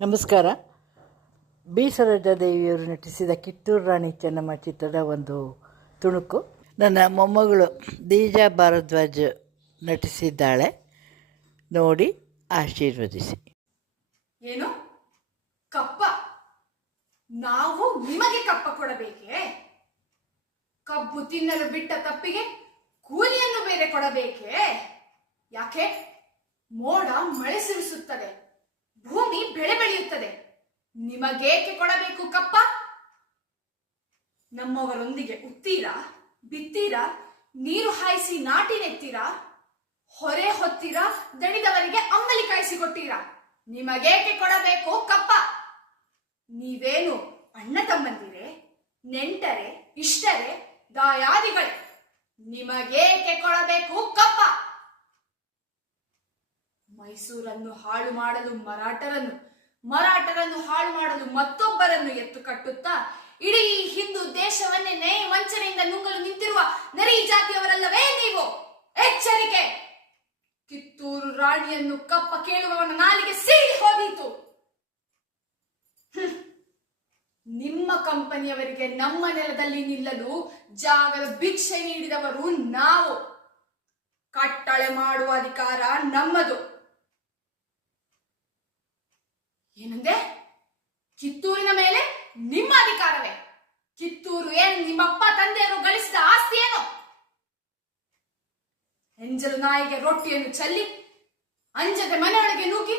ನಮಸ್ಕಾರ. ಬಿ ಸರೋಜಾದೇವಿಯವರು ನಟಿಸಿದ ಕಿತ್ತೂರು ರಾಣಿ ಚೆನ್ನಮ್ಮ ಚಿತ್ರದ ಒಂದು ತುಣುಕು. ನನ್ನ ಮೊಮ್ಮಗಳು ದೀಜಾ ಭಾರದ್ವಾಜ್ ನಟಿಸಿದ್ದಾಳೆ. ನೋಡಿ ಆಶೀರ್ವದಿಸಿ. ಏನು ಕಪ್ಪ? ನಾವು ನಿಮಗೆ ಕಪ್ಪ ಕೊಡಬೇಕೇ? ಕಬ್ಬು ತಿನ್ನಲು ಬಿಟ್ಟ ತಪ್ಪಿಗೆ ಕೂಲಿಯನ್ನು ಬೇರೆ ಕೊಡಬೇಕೇ? ಯಾಕೆ? ಮೋಡ ಮಳೆ ಸುರಿಸುತ್ತದೆ, ಭೂಮಿ ಬೆಳೆ ಬೆಳೆಯುತ್ತದೆ. ನಿಮಗೇಕೆ ಕೊಡಬೇಕು ಕಪ್ಪ? ನಮ್ಮವರೊಂದಿಗೆ ಉತ್ತೀರಾ, ಬಿತ್ತೀರಾ, ನೀರು ಹಾಯಿಸಿ ನಾಟಿ ನೆತ್ತೀರಾ, ಹೊರೆ ಹೊತ್ತೀರಾ, ದಣಿದವರಿಗೆ ಅಂಬಲಿ ಕಾಯಿಸಿಕೊಟ್ಟೀರಾ? ನಿಮಗೇಕೆ ಕೊಡಬೇಕು ಕಪ್ಪ? ನೀವೇನು ಅಣ್ಣ ತಮ್ಮಂದಿರೇ, ನೆಂಟರೆ, ಇಷ್ಟರೇ, ದಾಯಾದಿಗಳೇ? ನಿಮಗೇಕೆ ಕೊಡಬೇಕು ಕಪ್ಪ? ಮೈಸೂರನ್ನು ಹಾಳು ಮಾಡಲು ಮರಾಠರನ್ನು ಹಾಳು ಮಾಡಲು ಮತ್ತೊಬ್ಬರನ್ನು ಎತ್ತು ಕಟ್ಟುತ್ತಾ ಇಡೀ ಹಿಂದೂ ದೇಶವನ್ನೇ ನೇಯ ವಂಚನೆಯಿಂದ ನುಂಗಲು ನಿಂತಿರುವ ನರಿ ಜಾತಿಯವರಲ್ಲವೇ ನೀವು? ಎಚ್ಚರಿಕೆ! ಕಿತ್ತೂರು ರಾಣಿಯನ್ನು ಕಪ್ಪ ಕೇಳುವವನ ನಾಲಿಗೆ ಸೀಳಿ ಹೋದೀತು. ನಿಮ್ಮ ಕಂಪನಿಯವರಿಗೆ ನಮ್ಮ ನೆಲದಲ್ಲಿ ನಿಲ್ಲಲು ಜಾಗದ ಭಿಕ್ಷೆ ನೀಡಿದವರು ನಾವು. ಕಟ್ಟಳೆ ಮಾಡುವ ಅಧಿಕಾರ ನಮ್ಮದು. ಏನಂದೆ? ಕಿತ್ತೂರಿನ ಮೇಲೆ ನಿಮ್ಮ ಅಧಿಕಾರವೇ? ಕಿತ್ತೂರು ಏನು ನಿಮ್ಮಪ್ಪ ತಂದೆಯರು ಗಳಿಸಿದ ಆಸ್ತಿ ಏನು? ಎಂಜಲು ನಾಯಿಗೆ ರೊಟ್ಟಿಯನ್ನು ಚೆಲ್ಲಿ ಅಂಜದೆ ಮನೆಯೊಳಗೆ ನುಗ್ಗಿ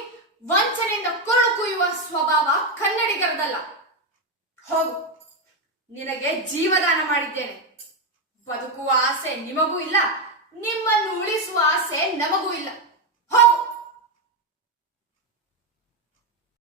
ವಂಚನೆಯಿಂದ ಕೊರಳು ಕುಯ್ಯುವ ಸ್ವಭಾವ ಕನ್ನಡಿಗರದಲ್ಲ. ಹೋಗು, ನಿನಗೆ ಜೀವದಾನ ಮಾಡಿದ್ದೇನೆ. ಬದುಕುವ ಆಸೆ ನಿಮಗೂ ಇಲ್ಲ, ನಿಮ್ಮನ್ನು ಉಳಿಸುವ ಆಸೆ ನಮಗೂ ಇಲ್ಲ.